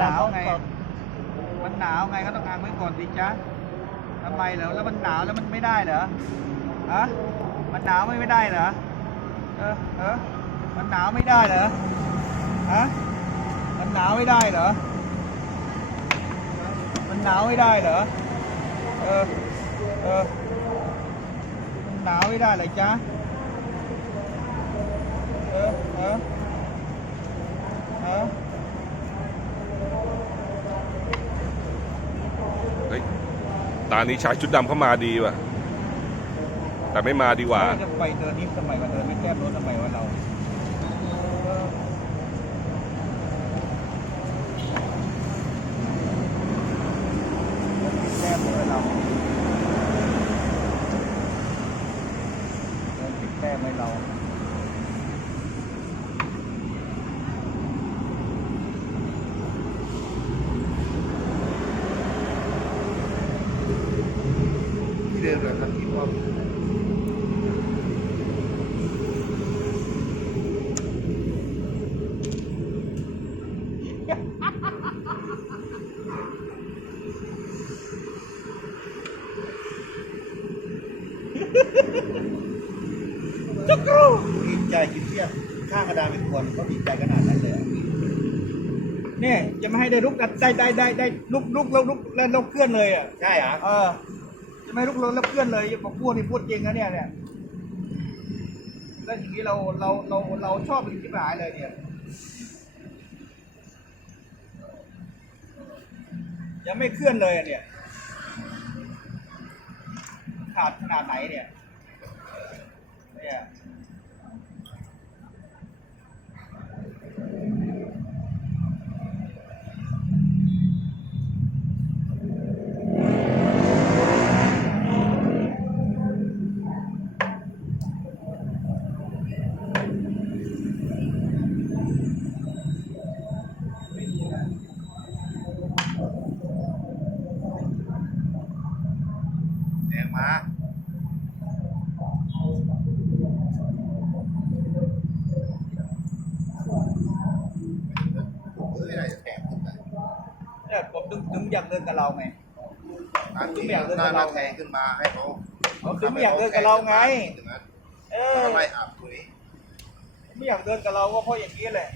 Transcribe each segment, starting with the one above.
หนาวไง มันหนาวไงก็ต้องอ่างไว้ก่อนสิจ๊ะทำไมเหรอ แล้วมันหนาวแล้วมันไม่ได้เหรอฮะมันหนาวไม่ไม่ได้เหรอ เออเออมันหนาวไม่ได้เหรอ ฮะ มันหนาวไม่ได้เหรอ มันหนาวไม่ได้เหรอ เออ เออ มันหนาวไม่ได้เหรอจ๊ะ เออ เออ เออ เฮ้ย ตานี้ชายชุดดำเข้ามาดีว่ะ แต่ไม่มาดีกว่า ไปเดินนี้ทำไมวันเดินไม่แก้รถทำไมวันเราเออแก้มรถเราเดินติดแก้มให้เรา ที่เดินแบบมันที่ว่า จุกรูดีใจกินเทียบข้างกระดานเป็นคนเขาดีใจขนาดนั้นเลยอะเนี่ยจะไม่ให้ได้ลุกกันได้ได้ได้ได้ลุกลุกแล้วลุกแล้วแล้วเคลื่อนเลยอะ ใช่เหรอ เออจะ ไม่ลุกลนแล้วเพื่อนเลยบอกพูดนี่พูดจริงนะเนี่ยเนี่ยแล้วอย่างนี้เราเราเราเราชอบเป็นที่หายเลยเนี่ยยังไม่เคลื่อนเลยเนี่ย ขาดขนาดไหนเนี่ยเนี่ย แดงมาเฮ้ยอะไรจะแถมขึ้นไป เนี่ยผมถึงถึงอยากเดินกับเราไง อันนี้ ไม่อยากเดินกับเรา แทงขึ้นมาให้เขาเขาถึงไม่อยากเดินกับเราไง ถึนั้นเออทำไมอับตรงนี้ไม่อยากเดินกับเราก็เพราะอย่างนี้แหละ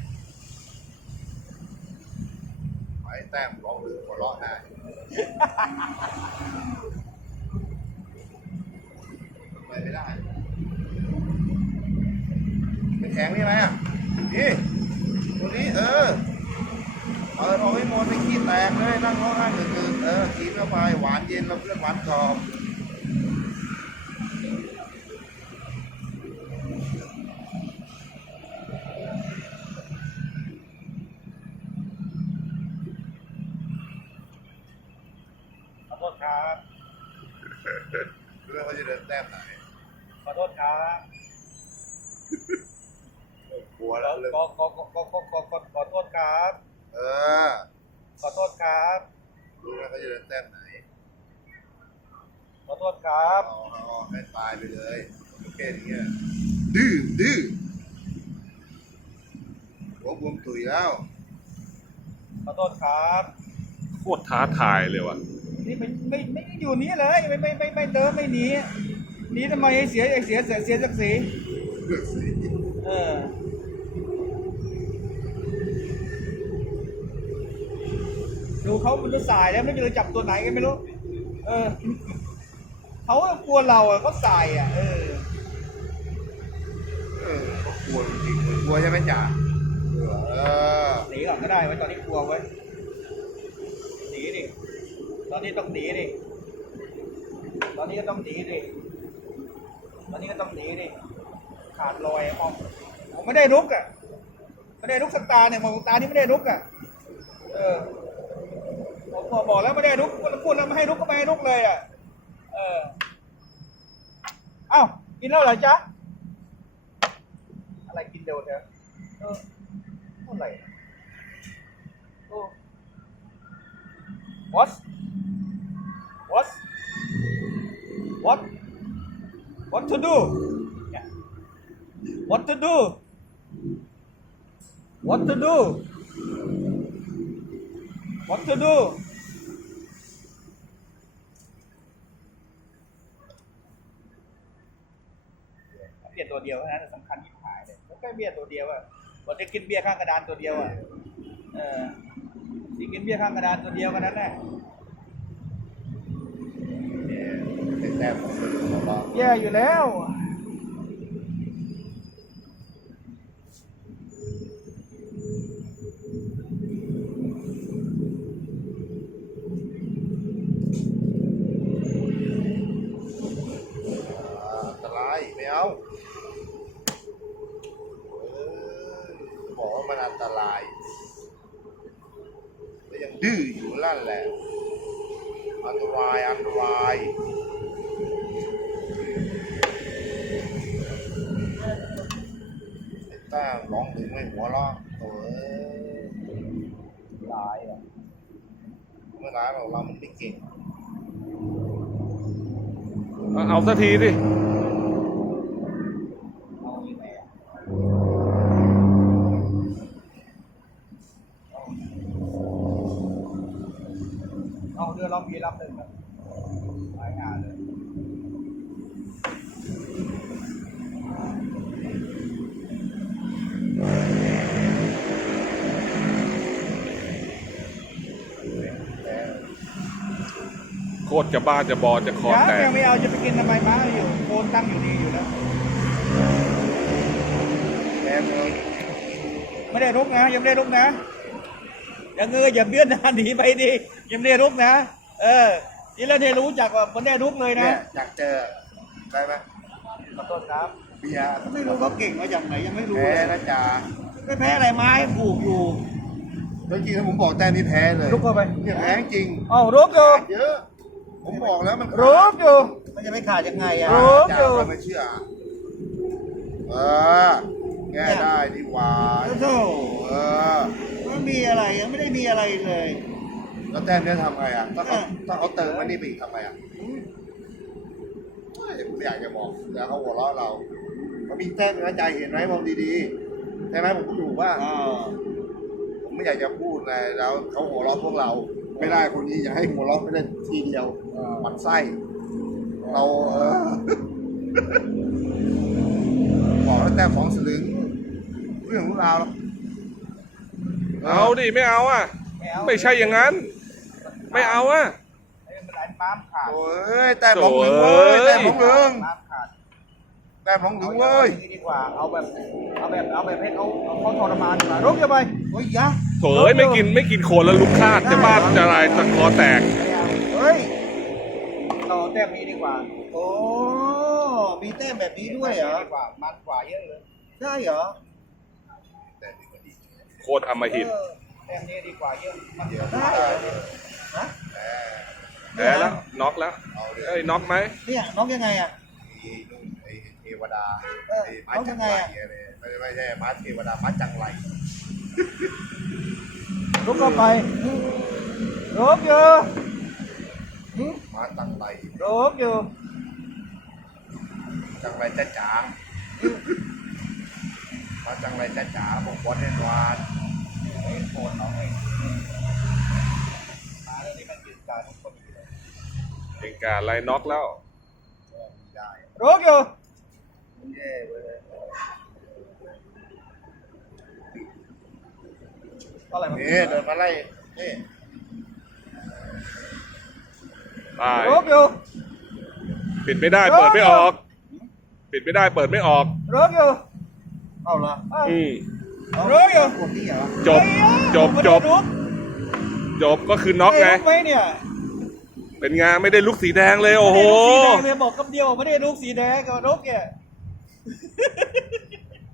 ไว้แต้มร้องหรือหัวเราะได้ไปไม่ได้ไปแทงนี่ไหมอะนี่ตัวนี้เออ เปิดออกให้หมดไปขี้แตกเลยนั่งร้องไห้เกิดเออกินเข้าไปหวานเย็นแล้วเพื่อนหวานกรอบายไปเลยโอเคนี้ยดื้อดื้อหัวบวมตุยแล้วขอโทษครับ โคตรท้าทายเลยว่ะ นี่ไม่ไม่ไม่ได้อยู่นี้เลยไม่ไม่ไม่ไม่เดินไม่หนีหนีทำไมให้เสียเสียเสียเสียศักดิ์ศรีเลือกสีเออดูเขามันจะสายแล้วไม่รู้จะจับตัวไหนกันไม่รู้ เออ เขากลัวเราอะเขาสายอะ เออ เออเขากลัวจริงๆกลัวใช่ไหมจ่าเออหนีก่อนก็ได้ไว้ตอนนี้กลัวไว้หนีดิตอนนี้ต้องหนีดิตอนนี้ก็ต้องหนีดิตอนนี้ก็ต้องหนีดิขาดลอยมองผมไม่ได้ลุกอะไม่ได้ลุกสกตาเนี่ยมองตานี่ไม่ได้ลุกอะเออผมบอกบอกแล้วไม่ได้ลุกพูดแล้วไม่ให้ลุกก็ไม่ให้ลุกเลยอะ เออเอ้ากินแล้วเหรอจ๊ะอะไรกินเร็วเถอะเออเท่าไหร่ Oh. What? What? What? What to do? Yeah. What to do? What to do? What to do เบียร์ตัวเดียวเท่านั้นสำคัญที่หายเลยแล้วก็เบียร์ตัวเดียวอะวันจะกินเบียร์ข้างกระดานตัวเดียวอะเออที่กินเบียร์ข้างกระดานตัวเดียวกันนั้นแหละเป็นแต้มของคนอื่นของเราแย่อยู่แล้ว ดื้ออยู่นั่นแหละ อันตราย อันตรายไอ้ต้าร้องถึงไม่หัวเราะโอ้ยตายอะ เมื่อร้านเราเรามันไม่เก่ง เอาเอาสักทีดิ เอายังไงอะเอาเรือลำพีลำหนึ่งครับรายงานเลย แต่ โคตรจะบ้าจะบอจะคอยังแตกยังไม่เอาจะไปกินทำไมม้าอยู่โคนตั้งอยู่ดีอยู่แล้วแต่เมืองไม่ได้รุกนะยังไม่ได้รุกนะอย่าเงยอย่าเบี้ยนหน้าหนีไปดิยังไม่ได้รุกนะ เออนี่แล้วเนี่ยรู้จักว่ามันได้รุกเลยนะเนี่ยอยากเจอได้ไหมขอโทษครับเบียร์ไม่รู้เขาเก่งมาจากไหนยังไม่รู้แพ้เลยนะจ๊ะไม่แพ้อะไรไม้ผูกอยู่แล้วจริงๆถ้าผมบอกแต้มนี้แพ้เลยลุกเข้าไปเนี่ยแพ้จริงเอ้ารุกอยู่เยอะ ผมบอกแล้วมันรุกอยู่ มันจะไม่ขาดยังไงอะรุกจ่าอยู่เราไม่เชื่อ เออแก้ได้ดีกว่าโธ่เออไม่มีอะไรยังไม่ได้มีอะไรเลย แล้วแต้มเนี้ยทำไงอะ ถ้าเขาเออถ้าเขาเติมมันนี่ไปอีกทำไงอะเฮ้ยผมไม่อยากจะบอกเดี๋ยวเขาหัวเราะเราเขามีแต้มนะใจเห็นไหมมองดีๆใช่ไหมผมพูดถูกว่าอ่า ผมไม่อยากจะพูดไงแล้วเขาหัวเราะพวกเรา ไม่ได้คนนี้อย่าให้หัวเราะไม่ได้ทีเดียวหมันไส้ เราเออบอกแล้วแต้มสองสลึง เรื่องรู้ราวแล้วเอาดิไม่เอาอะไม่เอาไม่ใช่อย่างนั้น ไม่เอาอะไอ้มันอันม้ามขาด โอ้ยแต้มสองหลึงเว้ยโถ่เอ้ยแต้มสองหลึงม้ามขาด แต้มสองหลึงเว้ยอาางนี้ดีกว่าเอาแบบเอาแบบเอาแบบให้เขาเอาเขาทรมานดีกว่ารุกอย่าไปโอ้ยยะโถเอ้ยไม่กินไม่กินโคนแล้วลุกคาดจะบ้าจะอะไรตะคอแตกไม่เอาเฮ้ยเอาแต้มนี้ดีกว่า โอ้มีแต้มแบบนี้ด้วยเหรอดีกว่ามันกว่าเยอะเลยได้เหรอแต้มนี้ก็ดีโคตรอำมหิตเออแต้มนี้ดีกว่าเยอะมันเดี๋ยวได้ได้เหรอฮะแต่แพ้แล้วน็อกแล้วเอาเดี๋ยวเอ้ยน็อกไหมเนี่ยน้องยังไงอะไอ้นู่นไอ้เท วดาเออไอ้ม้าเอาจัยังงไรไงอะอะไรไม่ไม่ใช่ม้าเทวดาม้าจังไรลุกเข้าไปลุกอยู่หึม้าจังไรลุกอยู่จังไรจ้าจ๋าม้าจังไรจ้าจ๋าบอกบอลแน่นอนไอ้โคนน้องเองมาแล้วนี่มันยืนการทุกคนอยู่เลยเป็นการไล่น็อกแล้วได้ลุก อยู่เย่เว้ยอะไรมันนี่เดินมาไล่นี่ตายลุกอยู่ปิดไม่ได้เปิดไม่ออก ปิดไม่ได้เปิดไม่ออกลุกอยู่เอาละอืมลุกอยู่จบจบจบกจบก็คือน็อกไงลุกไหมเนี่ยเป็นไงไม่ได้ลุกสีแดงเลยโอ้โหสีแดงเลยบอกคำเดียวไม่ได้ลุกสีแดงกับลุกเนี่ย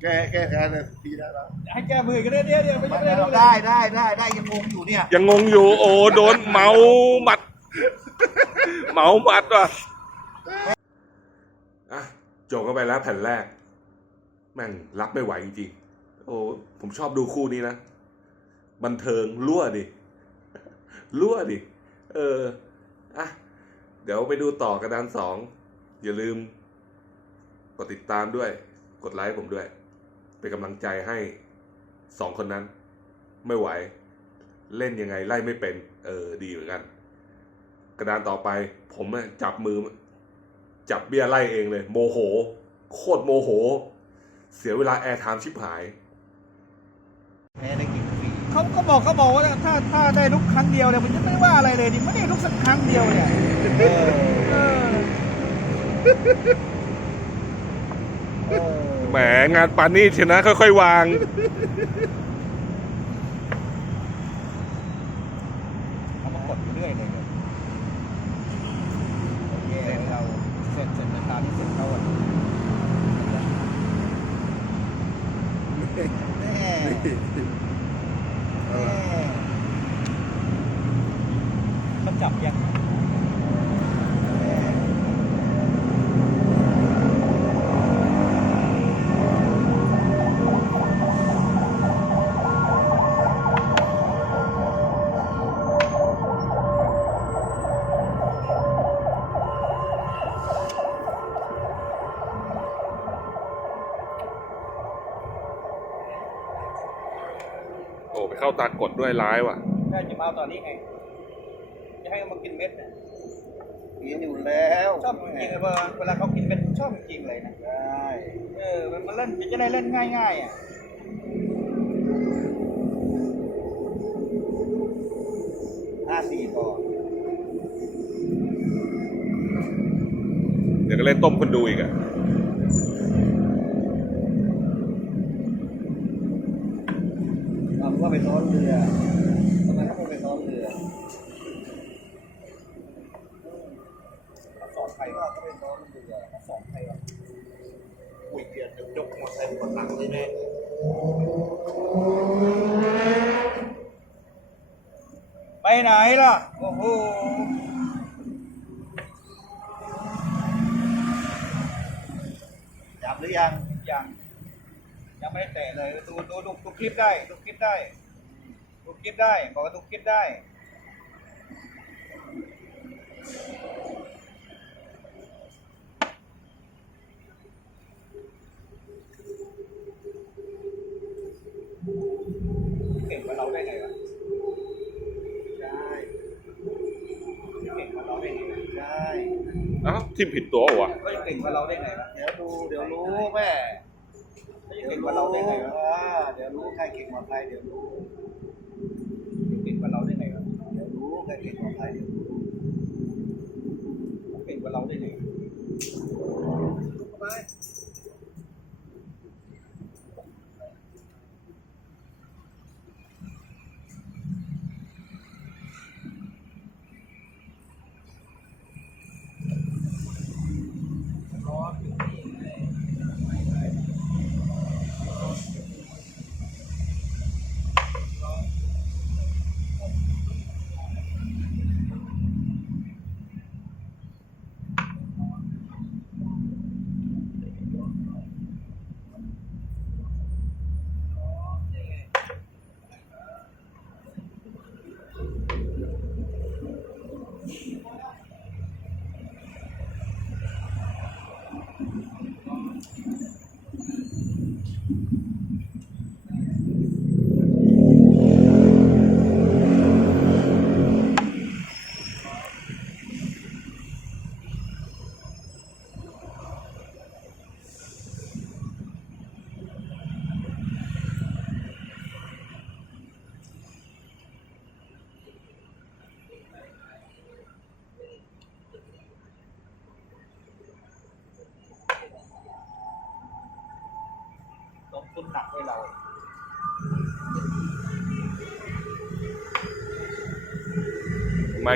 แก้แก้แค้นเลยปีได้แล้วให้แก้มือกันได้เนี่ยเนี่ยไม่ใช่ไม่ได้ลุกเลยได้ได้ได้ได้ยังงงอยู่เนี่ยยังงงอยู่ โอ้โดนเมาหมัด เมาหมัดว่ะอะจบกันไปแล้วแผ่นแรก แม่งรับไม่ไหวจริงๆโอ้ผมชอบดูคู่นี้นะ บันเทิงรั่วดิรั่วดิ เออ อะ เดี๋ยวไปดูต่อกระดานสอง อย่าลืม กดติดตามด้วย กดไลค์ผมด้วย เป็นกำลังใจให้สองคนนั้น ไม่ไหว เล่นยังไงไล่ไม่เป็น เออดีเหมือนกัน กระดานต่อไปผมอะจับมือ จับเบียร์ไล่เองเลย โมโห โคตรโมโห เสียเวลาแอร์ไทม์ชิบหายแพ้ได้กินฟรีเขาเขาบอกเขาบอกว่าถ้าถ้าได้ลุกครั้งเดียวเนี่ยมันจะไม่ว่าอะไรเลยดิไม่ได้ลุกสักครั้งเดียวเนี่ย เออเออเออ แหมงานปานี่เชนะค่อยๆวาง เขามากดอยู่เรื่อยเลยเนี่ยโอเคเราเสร็จเสร็จตามที่เสร็จเขาอะแน่ เออ เขาจับยัง โอ้ไปเข้าตากดด้วยร้ายว่ะแม่จะมาเอาตอนนี้ไง จะให้เขามากินเม็ดเนี่ยกินอยู่แล้วชอบจริงๆเลยเวลาเวลาเขากินเม็ดชอบจริงเลยนะได้เออมันมันเล่นมันจะได้เล่นง่ายๆอะห้าสี่พอเดี๋ยวก็เล่นต้มคนดูอีกอะ เราก็ไปซ้อนเรือทำไมต้องไปซ้อนเรือ สอนใครว่าเขาเป็นน้องมันดูอะเขาสอนใครวะ อุ้ยเกี ยกมอเตอร์ไซค์บนหลังเลยแน่ไปไหนล่ะ โอ้โหจับหรือยัง ยัง ยังไม่ได้แตะเลย ดูดูดูดูคลิปได้ ดูคลิปได้ ดูคลิปได้ บอกว่าดูคลิปได้ เก่งกว่าเราได้ไงวะ ใช่ เก่งกว่าเราได้ไงวะ ใช่ เอ้า ทิมผิดตัววะเขาจะเก่งกว่าเราได้ไงวะเดี๋ยวดูเดี๋ยวรู้แม่เขาจะเดี๋ยวเก่งกว่าเราได้ไงวะเดี๋ยวรู้ใครเก่งกว่าใครเดี๋ยวรู้เก่งกว่าเราได้ไงวะเดี๋ยวรู้ใครเก่งกว่าใครเดี๋ยวรู้เก่งกว่าเราได้ไงไป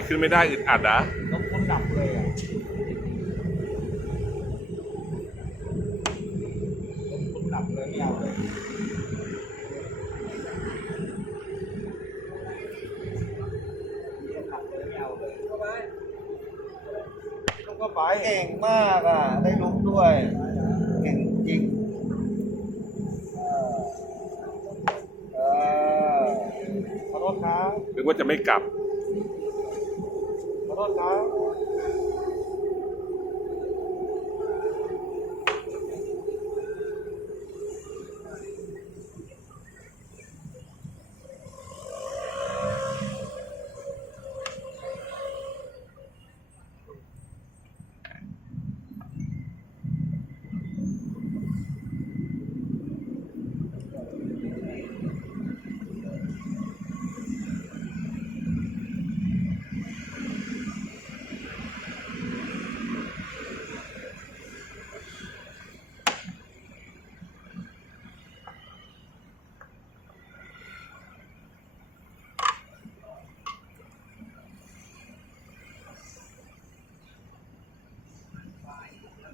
ขึ้นไม่ได้อึดอัดอะลงทุนหนักเลยอะลงทุนหนักเลยไม่เอาเลยหนักเลยไม่เอาเลยเข้าไปเข้าไปเก่งมากอะ ได้ลุกด้วย เก่งจริงเออขอโทษครับนึกว่าจะไม่กลับ now.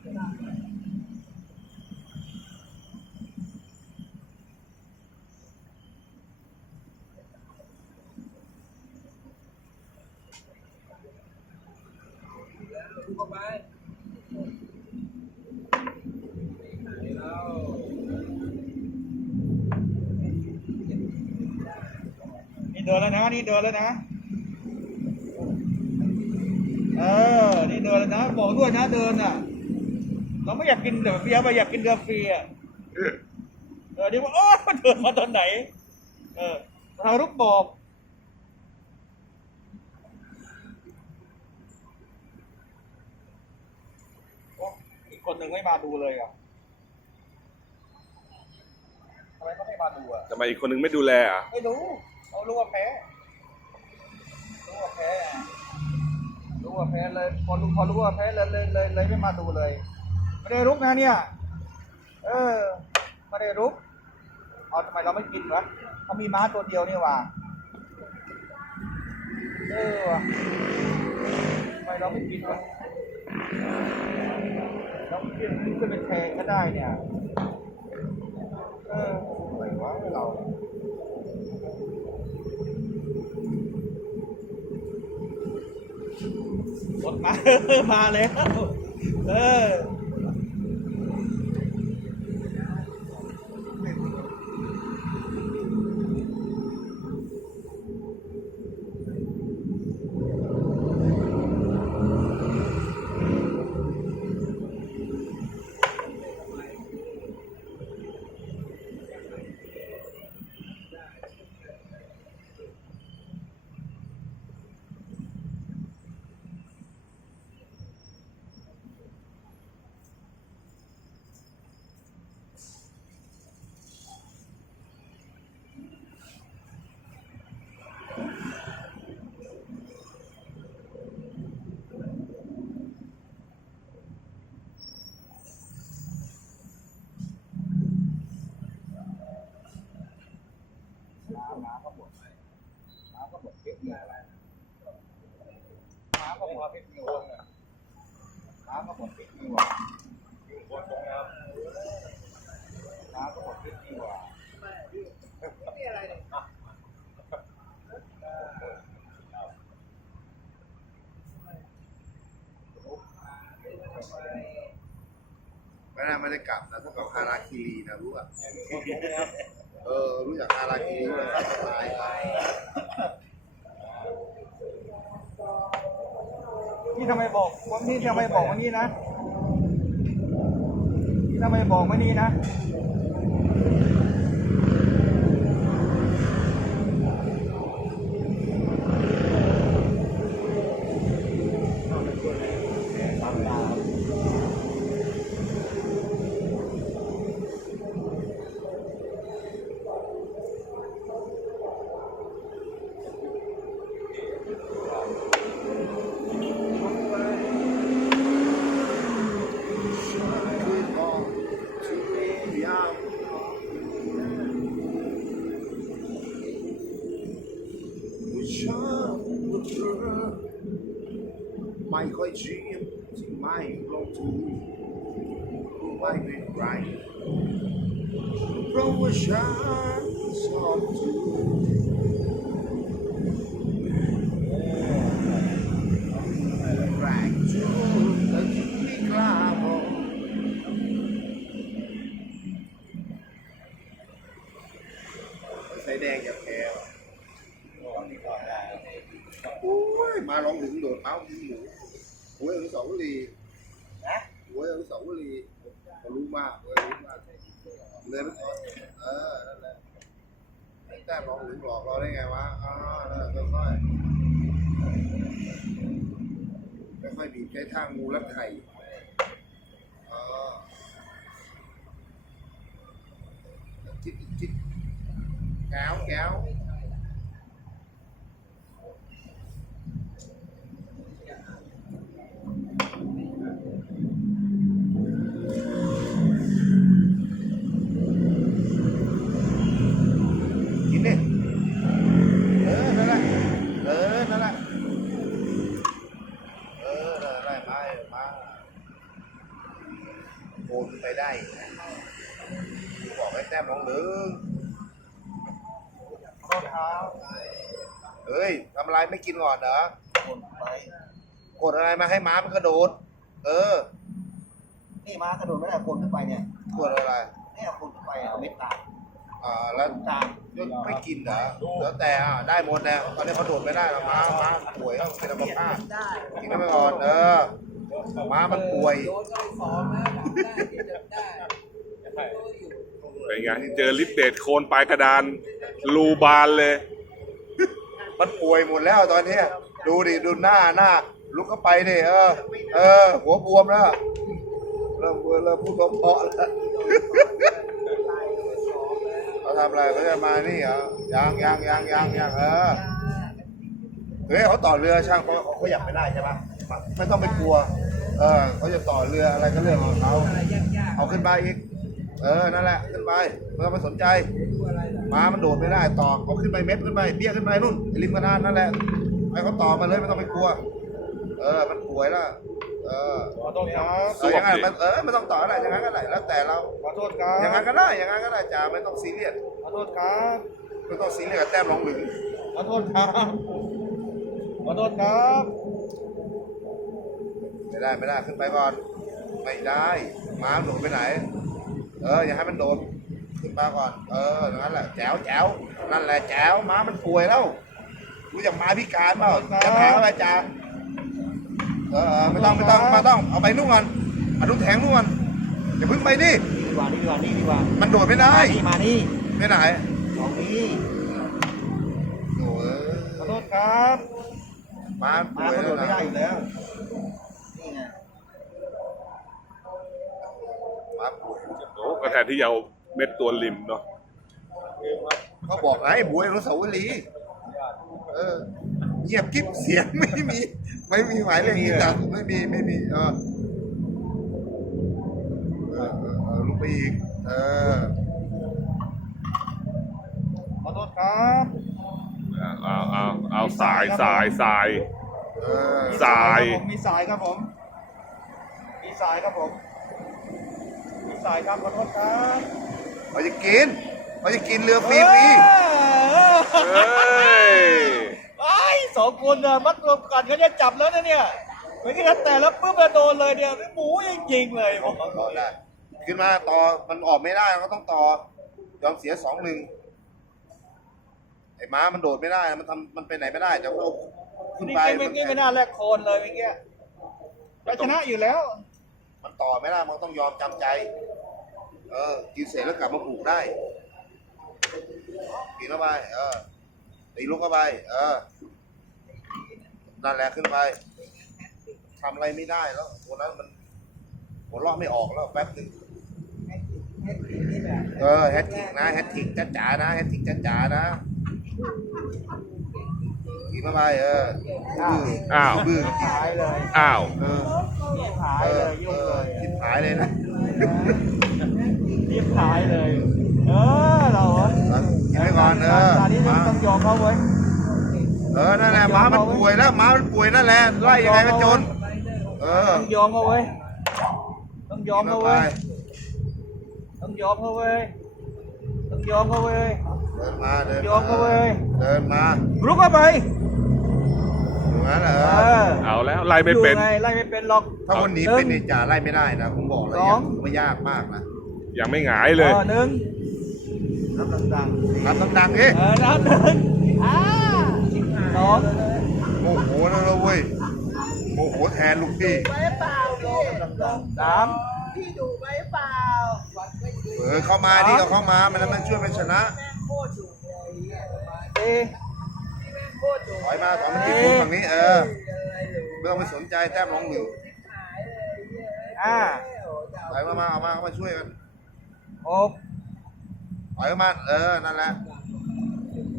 ดูเข้าไปนี่เดินแล้วนะ นี่เดินแล้วนะ เออ นี่เดินแล้วนะ บอกด้วยนะ เดินอะ เราไม่อยากกินเดือเฟียไปอยากกินเดือฟรีอะเออนี่ว่าโอ้เดินมาตอนไหน เออเรารุกบอกโอ้อีกคนหนึ่งไม่มาดูเลยอะทำไมเขาไม่มาดูอะทำไมอีกคนนึงไม่ดูแลอะไม่รู้เขารู้ว่าแพ้รู้ว่าแพ้อะรู้ว่าแพ้เลยพอรู้พอรู้ว่าแพ้เลยเลยเลยเลยไม่มาดูเลย ไม่ได้รุกนะเนี่ย เออไม่ได้รุกเอาทำไมเราไม่กินวะเขามีม้าตัวเดียวนี่ว่าเออทำไมเราไม่กินวะเราไม่กินขึ้นเป็นแทงก็ได้เนี่ย เอออะไรวะเรารถมา มาแล้ว เออ น้ำน้ำก็หมดน้ำก็หมดพริกเนี่ยอะไรน้ำก็หมดพริกนี่วะเนี่ยน้ำก็หมดพริกนี่วะน้ำก็หมดพริกนี่วะนี่อะไรเนี่ย ไม่น่าไม่ได้กลับนะถ้ากับฮาราคิรีนะรู้อะเออรู้จักฮาราคิรีเลยฆ่าตัวตายนี่ทำไมบอกว่านี่ทำไมบอกว่านี่นะนี่ทำไมบอกว่านี่นะ ผู้เธอไม่ค่อยชินที่ไม่ลงทุนรู้ไม่เป็นไรเพราะว่าฉันชอบเธอแรงจูงแต่ที่ไม่กล้าบอก ใส่แดงอย่าแพ้ว่ะโอ้ย มาลองถึงโดดเท้าถึงหมูหวยอนุสาวรีย์ นะ หวยอนุสาวรีย์เขารู้มากเว้ยรู้มากเลยไม่เออ นั่นแหละไอ้แต้มลองถึงหลอกเราได้ไงวะอ๋อนั่นแหละค่อยๆค่อยๆบีบใช้ทางงูรัด ไข่อ๋อจิ๊ดจิ๊ดแก้วแก้ว กินดิเออ นั่นแหละ เออ นั่นแหละ เออนั่นแหละมามาโอนไปได้บอกให้แต้มลงลึง รองเท้า เฮ้ยทำอะ ไรไม่กินก่อนเหรอคนไป กดอะไรมาให้ม้ามันกระโดด เออ นี่ม้ากระโดดไม่ได้คนขึ้นไปเนี่ยกดอะไรเนี่ยคนขึ้นไปเอาเม็ดตายอ่าแล้วตามไม่กินเหรอแล้วแต่อะได้หมดแล้วตอนนี้เขาโดดไม่ได้หรอกม้าม้าป่วยต้องเป็นอัมพาตกินได้ไปก่อนเออม้ามันป่วยโดนก็ไปฟ้องนะทำได้เดี๋ยวจำได้ก็อยู่เป็นไงเจอลิปเดตโคนปลายกระดานรูบานเลย มันป่วยหมดแล้วตอนนี้ดูดิดูหน้าหน้า ลุกเข้าไปดิเออ เออ หัวบวมแล้วเริ่มเริ่มพูดเพราะแล้วเขาทำอะไรเขาจะมานี่เหรอยังยังยังยังยังเออเฮ้ยเขาต่อเรือช่างเขาเขาอยากไปได้ใช่ปะไม่ต้องไปกลัว เออเขาจะต่อเรืออะไรก็เรื่องของเขาเอาขึ้นไปอีก เออ นั่นแหละ ขึ้นไปไม่ต้องไปสนใจๆดูอะไรล่ะม้ามันโดดไม่ได้ต่อเอาขึ้นไปเม็ดขึ้นไปเบี้ยขึ้นไปนู่นไอ้ริมกระดานนั่นแหละให้เขาต่อมาเลยไม่ต้องไปกลัว เออ มันป่วยแล้วเออขอโทษครับเอออย่างนั้นมันเออไม่ต้องต่ออะไรอย่างนั้นก็ได้แล้วแต่เราขอโทษครับอย่างนั้นก็ได้อย่างนั้นก็ได้จ่าไม่ต้องซีเรียสขอโทษครับไม่ต้องซีเรียสกับแต้มรองหลึงขอโทษครับขอโทษครับไม่ได้ไม่ได้ขึ้นไปก่อนไม่ได้ม้ามันโดดไปไหน เอออย่าให้มันโดดขึ้นมาก่อน เอออย่างนั้นแหละแจ๋วแจ๋วนั่นแหละแจ๋วม้ามันป่วยแล้วรู้จักม้าพิการเปล่าจะแทงเข้าไปจ่าเออเออไม่ต้องไม่ต้องไม่ต้องเอาไปนู่นก่อนเอาดูแทงนู่นก่อนอย่าเพึ่งไปดิดีกว่านี่ดีกว่านี่ดีกว่ามันโดดไม่ได้นี่มานี่ไปไหนของนี้โอ้ยขอโทษครับม้ามาป่วยเขาโดแล้วดไม่นะได้อยู่แล้วนี่ไง ม้าป่วยโอ้ ก็แทนที่จะเอาเม็ดตัวริมเนาะเขาบอกไอ้บวยอนุสาวรีย์เออเงียบกิ๊บเสียงไม่มี ไม่มีหมายเลขกีตาร์ไม่มีไม่มีเออเออเออเออลุกไปอีกเออขอโทษครับเอาเอาเอาสายสายสายเออ สายมีสายครับผม มีสายครับผม สายครับขอโทษครับเขาจะกินเขาจะกินเรือฟรีฟรีเฮ้ยไอ้สองคนน่ะมัดรวมกันเขาจะจับแล้วนะเนี่ยไม่คิดแต่แล้วปุ๊บจะโดนเลยเนี่ยหมูจริงๆเลยผมต่อได้ขึ้นมาต่อมันออกไม่ได้ก็ต้องต่อยอมเสียสองหนึ่งไอ้ม้ามันโดดไม่ได้ มันทำมันไปไหนไม่ได้จะเอาขึ้นนี่ไปเมื่อกี้ไม่น่าแลกโคนเลยเมื่อกี้เราชนะอยู่แล้ว มันต่อไม่ได้มันก็ต้องยอมจำใจ เออ กินเสร็จแล้วกลับมาปลูกได้กินเข้าไปเออตีลูกเข้าไป เออนั่นแหละขึ้นไปทำอะไรไม่ได้แล้วตัวนั้นมันหัวเราะไม่ออกแล้วแป๊บหนึงเออแฮตทริกนะแฮตทริกจ้าจ๋านะแฮตทริกจ้าจ๋านะกินเข้าไปเออบื้ออ้าวบื้อหายเลยอ้าวเออรีบหายเอเลอยยุ่เองเลอยทิพหายเลยนะ รีบหายเลย เออเราอะกินไปก่อนเออตอนนี้มาต้องยอมเขาเว้ย เออ นั่นแหละม้ามันป่วยแล้วม้ามันป่วยนั่นแหละ ไล่ยังไงก็จน เออ ต้องยอมเขาเว้ย ต้องยอมกินเขาเข้าไปเว้ย ต้องยอมเขาเว้ย ต้องยอมเขาเว้ย เดินมาเดินยอมเข้าไปเดินมา ลุกเข้าไปอย่างนั้นเหรอเออเอาแล้วไล่ไม่เป็นอยู่ไงไล่ไม่เป็นหรอก ถ้าคนหนีเป็นนี่จ่าไล่ไม่ได้นะผมบอกเลยสองไม่ยากมากนะ ยังไม่หงายเลยออหนึ่งนับดังรับดังๆเอ๊ะๆเออนับหนึ่งอ่าสองโมโหนะเราเว้ยโมโหแทนลูกพี่ไปเปล่าพี่สามพี่ดูไปเปล่าวัดไม่ดีเออเข้ามาดิเอาเข้ามามันแล้วมันช่วยมันชนะแม่งโคตรดุเลยเหี้ยสี่พี่แม่งโคตรดุถอยมาถอยมาติดมุมฝั่งนี้เอออะไรหรือไม่ต้องไปสนใจแต้มลงหนึ่งหายเลยเหี้ยห้าโอ้เจ้าถอยมามาเอามาเอามาช่วยกัน หกถอยเข้ามาเออ นั่นแหละ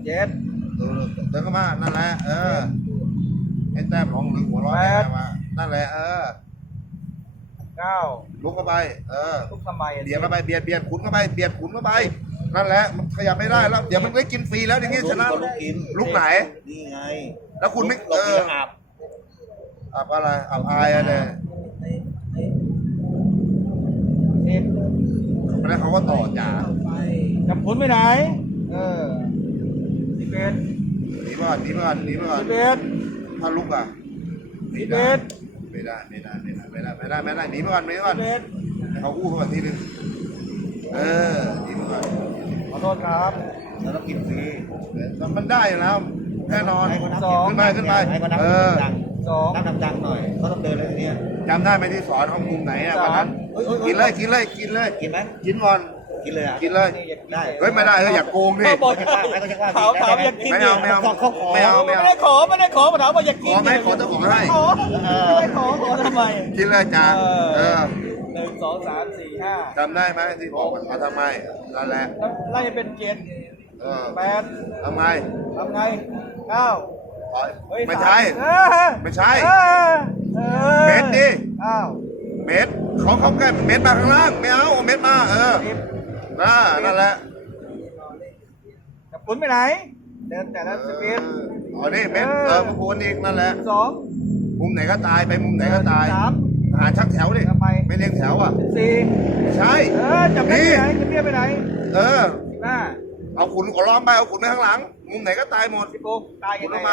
เจ็ดเออเดินเข้ามา นั่นแหละ เออ ให้แต้มลงหนึ่งหัวเร้อยแปดมา นั่นแหละ เออเก้าลุกเข้าไป เออทุกทำไมอะเบียดเข้าไป เบียดเบียดขุนเข้าไป เบียดขุนเข้าไป นั่นแหละ มันขยับไม่ได้แล้ว เดี๋ยวมันได้กินฟรีแล้วอย่างงี้ชนะลูกกินลูกไหน นี่ไง แล้วคุณไม่ลูกเอกิอนอาบอับอะไรอับอายอะไร สิบ แล้วเขาก็ต่อจ่าไปจับผลไปไหน เออสิบเอ็ดหนีไปก่อนหนีไปก่อนหนีไปก่อนสิบเอ็ดถ้าลุกอะไม่สิบได้เอ็ดไม่ได้ไม่ได้ไม่ได้ไม่ได้ไม่ได้ไม่ได้หนีไปก่อนหนีไปก่อนสิบเอ็ดให้เขาอู้เขาก่อนทีนึงเออหนีไปก่อนขอโทษครับเราต้องกินฟรีมันได้อยู่แล้วแน่นอนให้คนนับ ขึ้นไปขึ้นไปให้คนนับเออดังสองนับดังๆหน่อยเขาต้องเดินเลยทีเนี้ยจำได้ไหมที่สอนห้องมุมไหนอะสามวันนั้นเอ้ยเอ้ยเอ้ย กินเลยกินเลยกินเลยกินไหมกินก่อนกินเลยอะกินเลยได้เฮ้ยไม่ได้เฮ้ยอย่าโกงดิเขาบอกให้เขาจะกล้าถามถามอยากกินไม่เอาไม่เอาเขาเขาขอไม่เอาไม่ได้ขอไม่ได้ขอมาถามว่าอยากขกินอไหมขอเจ้าของให้ ขอไม่ได้ขอขอทำไมกินเลยจ้าเออเออหนึ่งสองสามสี่ห้าจำได้ไหมที่บอกว่าเอาทำไมนั่นแหละแล้วไล่เป็นเจ็ดเออแปดทำไมทำไงเก้าขอเฮ้ยไม่ใช่สามเออไม่ใช่ ม็ดเขาเขาแค่เม็ดมาข้างล่าง ไม่เอาเอาเม็ดมา เออสิบน่านั่นแหละจับปุ้นไปไหน เดินแต่ละสิบเอ็ดเออนี่เม็ดเออมาคูณอีกนั่นแหละสองมุมไหนก็ตายไปมุมไหนก็ตายสามหาชักแถวดิทำไมไม่เรียงแถวอะสี่ไม่ใช่ เออจับเม็ดไปไหนจับเม็ดไปไหน เออสิบห้าเอาขุนขอล้อมไปเอาขุนไปข้างหลัง มุมไหนก็ตายหมดสิบหกตายขุยันงลไงงไป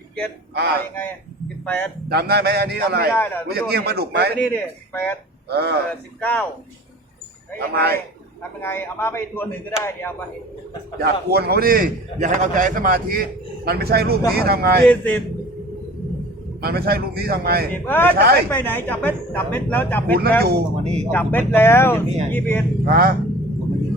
สิบเจ็ดอ่าตายยังไงสิบแปดจำได้ไหมอันนี้อะไรจำไม่ได้เหรอรู้จักเงี้ยงปลาดุกไหมเดินปนี่ดิแปด เออ สิบเก้าทำไม ทำยังไงเอามาไปตัวหนึ่งก็ได้เดี๋ยวเอาไปอย่ากวนเขาดิ อย่าให้เขาใจสมาธิ มันไม่ใช่รูปนี้ทำไง ยี่สิบมันไม่ใช่รูปนี้ทำไงสิบเออไม่จับใช่ เม็ดไปไหนจับเม็ดจับเม็ดแล้วจับเม็ขุดนต้องแล้วอยู่ จับเม็ดแล้วยี่สิบเอ็ดฮะ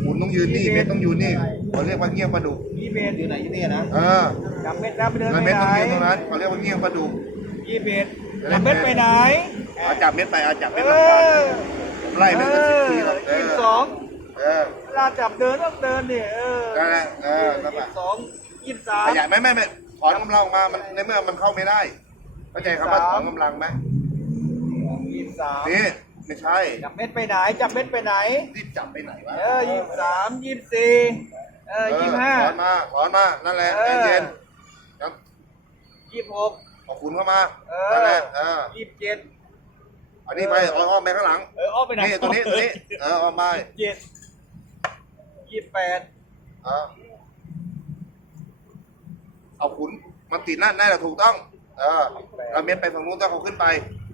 ขุนต้องยืนนี่ เม็ดต้องอยู่นี่เขาเรียกว่าเงี้ยงปลาดุกยี่สิบเอ็ดอยู่ไหนอยู่นี่นะ เออจับเม็ดแล้วไปเดินแล้วไปเม็ดไหนต้องยืนตรงนั้นเขาเรียกว่าเงี้ยงปลาดุก ยี่สิบเอ็ดจับเม็ดไปไหน เอาจับเม็ดไปเอาจับเอเม็ดลงไปอผมไล่เม็ดกันสิบทีหรอกเอยี่อสิบสองเออเวลาจับเดินต้องเดินเนี่ยเออนั่นแหละเออนั่นยี่แหสิละบสองยี่สิบสาม ขยายไม่ไม่ไม่ถอนกำลังออกมามันในเมื่อมันเข้าไม่ได้เข้าใจคำว่าถอนกำลังไหมยี่สิบสามนี่ไม่ใช่จับเม็ดไปไหน จับเม็ดไปไหน รีบจับไปไหนวะ เออยี่สิบสามยี่สิบสี่เออยี่สิบห้า ถอนมาถอนมา นั่นแหละเออใจเย็นครับยี่สิบหกขอบคุณเข้ามา เอนั่นแหอละเออยี่สิบเจ็ด อันนี้ไปอ้อมๆไปข้างหลัง เอออ้อมไปไหนนี่ตัวนี้ตัวนี้ เอออ้อมไปเจ็ดยี่สิบแปดเออเอาขุนมันติดนั่นแน่แหละถูกต้อง เออเอาเม็ดไปฝั่งนู้นต้องเขาขึ้นไป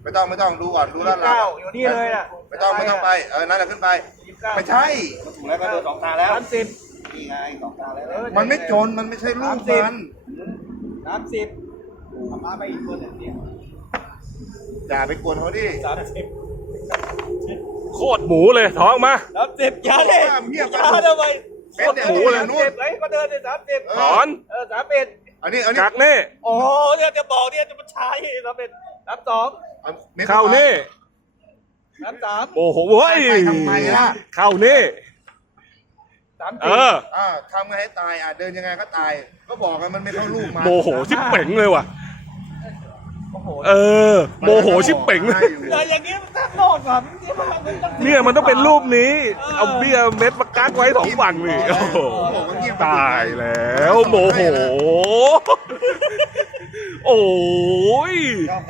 ไม่ต้องไม่ต้องดูก่อนดูยี่ด้าสินบหลังเก้าอยู่นี่เลยน่ะไม่ต้องไม่ต้องไป เออนั่นแหละขึ้นไปยี่สิบเก้าไม่ใช่ถูกแล้วก็เดินสองตาแล้วสามสิบนี่ไงสองตาแล้วเออมันไม่จนมันไม่ใช่รูปสามสิบมันสามสิบเอามาไปอีกคนหนึ่งเนี่ย อย่าไปกวนเขาดิสามสิบโคตรหมูเลยท้องมา สามสิบอย่าเลยเงียบอย่าทำไมเป็นเนี่ยหมูเลยสามสิบไอ้ก็เดินเลยสามสิบถอน เออสามเอ็ดอันนี้อันนี้กักนี่โอ้โหเนี่ยจะบอกเนี่ยจะมาใช้สามเอ็ดสามสองอม็ดเข้านี่สามสามโอ้โหเว้ยไปทำไมล่ะเข้านี่ สามเอสี่ออ่าทำไงให้ตายอะเดินยังไงก็ตาย ก็บอกกันมันไม่เข้ารูปมาโมโหชิบเป่งเลยว่ะโอ้โห เออโมโหชิบเป่งเลย แต่อย่างนี้มันตั้งโลดก่อนเนี่ยมันต้องเนี่ยมันต้องเป็นรูปนี้ เอาเบี้ยเม็ดมากักไว้สองฝั่งนี่โอ้โหบอกว่าเงียบตายแล้วโมโห โอ้ย